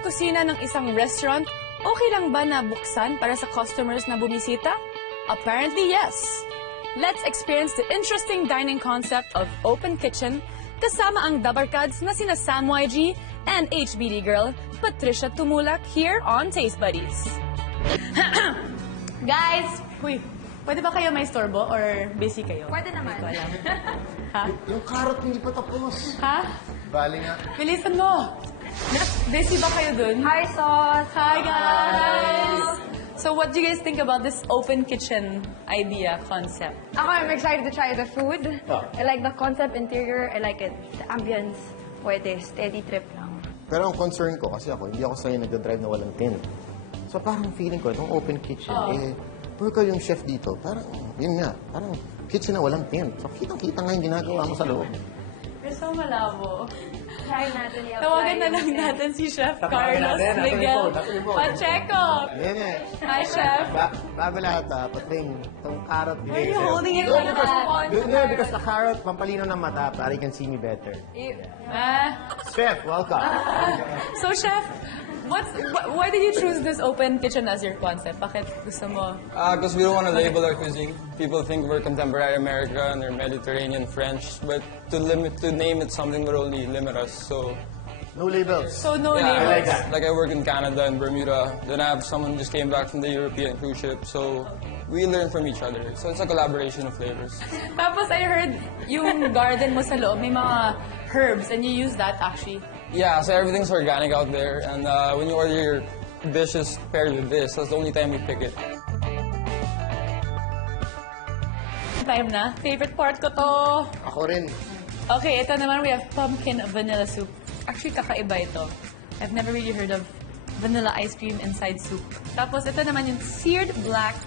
ang kusina ng isang restaurant, okay lang ba na buksan para sa customers na bumisita? Apparently, yes. Let's experience the interesting dining concept of open kitchen kasama ang Dabarkads na sina Sam YG and HBD girl Patricia Tumulak here on Taste Buddies. Guys! Uy, pwede ba kayo may storbo or busy kayo? Pwede naman. Hindi ko alam. Ha? Yung carrot hindi pa tapos. Ha? Bali nga. Bilisan mo! Busy ba kayo dun? Hi, Sauce! Hi, guys! So what do you guys think about this open kitchen idea, concept? I'm excited to try the food. Oh. I like the concept, interior. I like it. The ambience. Pwede. Steady trip lang. Pero ang concern ko, kasi hindi ako sanay nagdadrive na walang tent. So parang feeling ko, itong open kitchen, pagka yung chef dito, parang, yun nga, parang kitchen na walang tent. So kitang-kita nga yung ginagawa mo sa loob. You're so malabo. Try natin yung Tawagan na lang natin si Chef Carlos Miguel Pacheco. Yan eh. Hi, Chef. Bago lahat, Patring, itong carrot Why are you holding it like that? Because the carrot, pampalino ng mata, para you can see me better. Ah. Chef, welcome. So, Chef, why did you choose this open kitchen as your concept? Bakit gusto mo? Because we don't want to label our cuisine. People think we're contemporary American or Mediterranean French, but to name it something would only limit us. So No labels. So, no yeah, labels. like I work in Canada and Bermuda. Then I have someone who just came back from the European cruise ship. So we learn from each other. So it's a collaboration of flavors. Tapos, I heard yung garden mo sa loob, may mga herbs, and you use that actually. Yeah, so everything's organic out there, and when you order your dishes paired with this, that's the only time we pick it. Time na. Favorite part ko to. Ako rin. Okay, ito naman, we have pumpkin vanilla soup. Actually, kakaiba ito. I've never really heard of vanilla ice cream inside soup. Tapos, ito naman yung seared black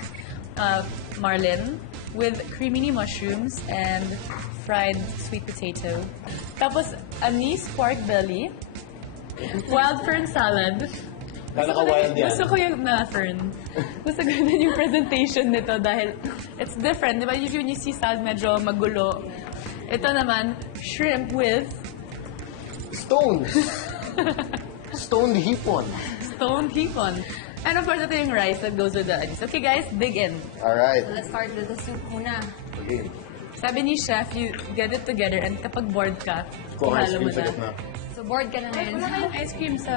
marlin with creamy mushrooms and fried sweet potato. Tapos, anise pork belly, wild fern salad. Naka-wild yan. Gusto ko yung fern. Gusto ko din yung presentation nito dahil it's different. Di ba? Usually when you see salad, medyo magulo. Ito naman, shrimp with Stones. Stoned hipon. stoned hipon. And of course, ito yung rice that goes with the anise. Okay guys, dig in. Alright. Let's start with the soup muna. Okay. Sabi ni Chef, you get it together and kapag bored ka, Kung ice ihalo mo cream sa na. gitna. So, bored ka na ngayon. Wala kayong ice cream sa...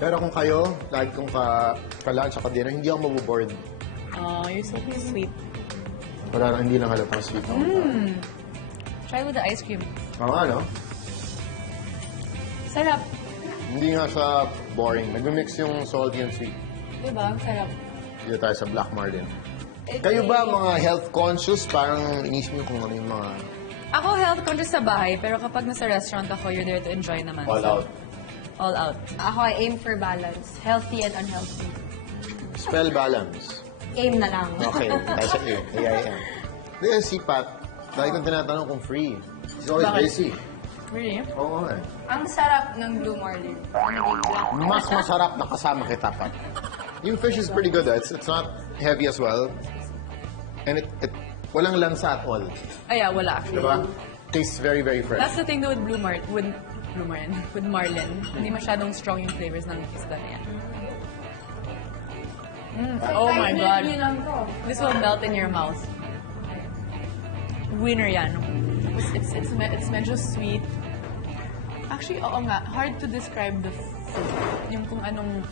Pero kung kayo, lagi kong ka-lunch at dinner, hindi ako mabuboard. Oh, you're so sweet. Wala lang, hindi lang halatang sweet. Try with the ice cream. Oo nga, no? Sarap. Hindi nga siya boring. Nag-mix yung salty and sweet. Diba? Sarap. Dito tayo sa Black Marlin. Kayo ba mga health conscious? Parang inisip niyo kung ano yung mga Ako health conscious sa bahay, pero kapag nasa restaurant ako, you're there to enjoy naman. all out? All out. Ako, I aim for balance. Healthy and unhealthy. Spell balance. Aim na lang. Okay, tayo sa A. AIM. Hindi, si Pat, lagi kong tinatanong kung free. She's always Bakit? busy. Really? Oo nga eh. Ang sarap ng Blue Marlin. Mas masarap na kasama kita, Pat. Yung fish is pretty good. It's not heavy as well. And it walang lansa at all. Ay, wala actually. Diba? Tastes very, very fresh. That's the thing though with with marlin. Hindi masyadong strong yung flavors ng isda niya. Oh my God. This will melt in your mouth. Winner yan. It's medyo sweet. Actually, oo nga. Hard to describe the food. Yung kung anong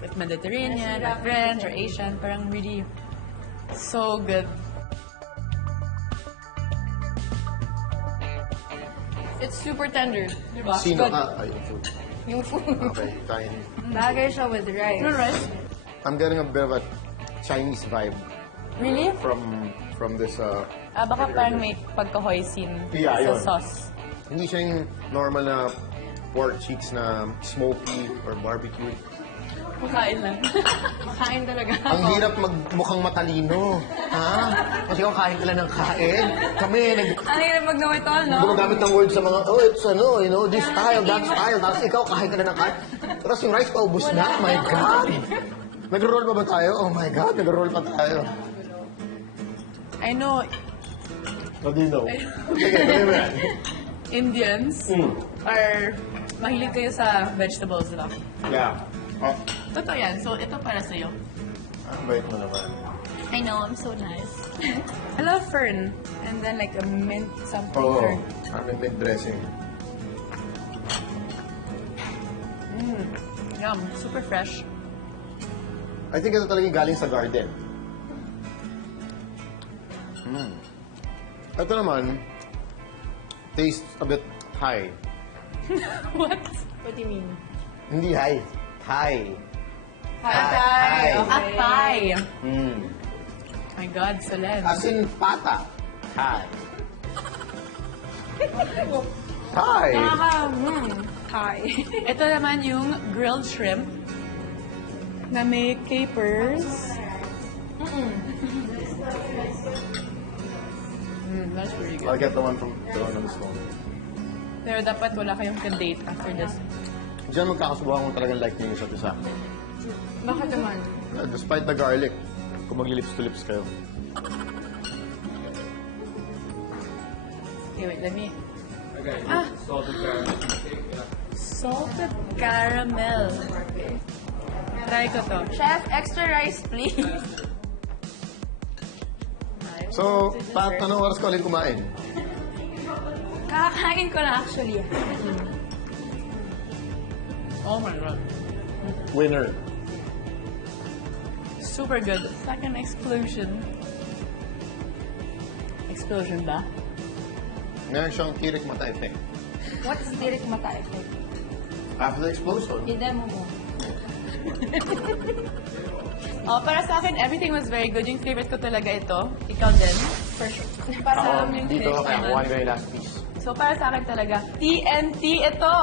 if Mediterranean, or French, or Asian. Parang really so good. It's super tender. Diba? Sino Good. ka? Ay, yung food. Yung food. Okay, kain. Bagay siya with rice. No rice? I'm getting a bit of a Chinese vibe Really? from this. Baka parang may pagka-hoisin Yeah, sa yun. sauce. Hindi siya yung normal na pork cheeks na smoky or barbecue. Makain lang. Makain talaga. Ang hirap magmukhang matalino. Ha? Kasi ikaw kain ka lang ng kain. Kami, Ang hirap mag-know-it all, no? gumagamit ng words sa mga, oh, it's ano, you know, this style, that style. Tapos ikaw kain ka na ng kain. Tapos yung rice paubos na. Oh my God! Nag-roll pa ba tayo? Oh my God, nag-roll pa tayo. I know What do you know? Sige, kami mo yan. Indians are mahilig kayo sa vegetables, diba? Yeah. Oh, Totoo yan. So, ito para sa'yo. bait mo naman. I know, I'm so nice. I love fern. And then like a mint something. Oo. Fern. Mint dressing. Yum. Super fresh. I think ito talagang galing sa garden. Ito naman, tastes a bit high. What? What do you mean? Hindi high. Thai. Thai. Atay. Mm. My God, Solen. As in pata. Thai. Thai. Thai. Ito naman yung grilled shrimp na may capers. That's really good. I'll get the one from the one on the stone. Pero dapat wala kayong date after this. Diyan magkakasubukan kung talagang like niyo yung isa't isa. Bakit naman? Despite the garlic, kung mag-lips to lips kayo. Okay, wait, let me... Okay, Ah. salted caramel cake. Yeah. Salted caramel. Try ko to. Chef, extra rice, please. So, Pat, anong oras ka ulit kumain? Kakakain ko na actually. Oh my God. Winner. Super good. It's like an explosion. Explosion ba? Meron siyang tirik mata effect. What's direct mata effect? After the explosion, I-demo mo. Oh, para sa akin, everything was very good. Yung favorite ko talaga ito. Ikaw din. For sure. Para ako, yung dito fish kaya naman. kuha ko yung last piece. So, para sa akin talaga, TNT ito!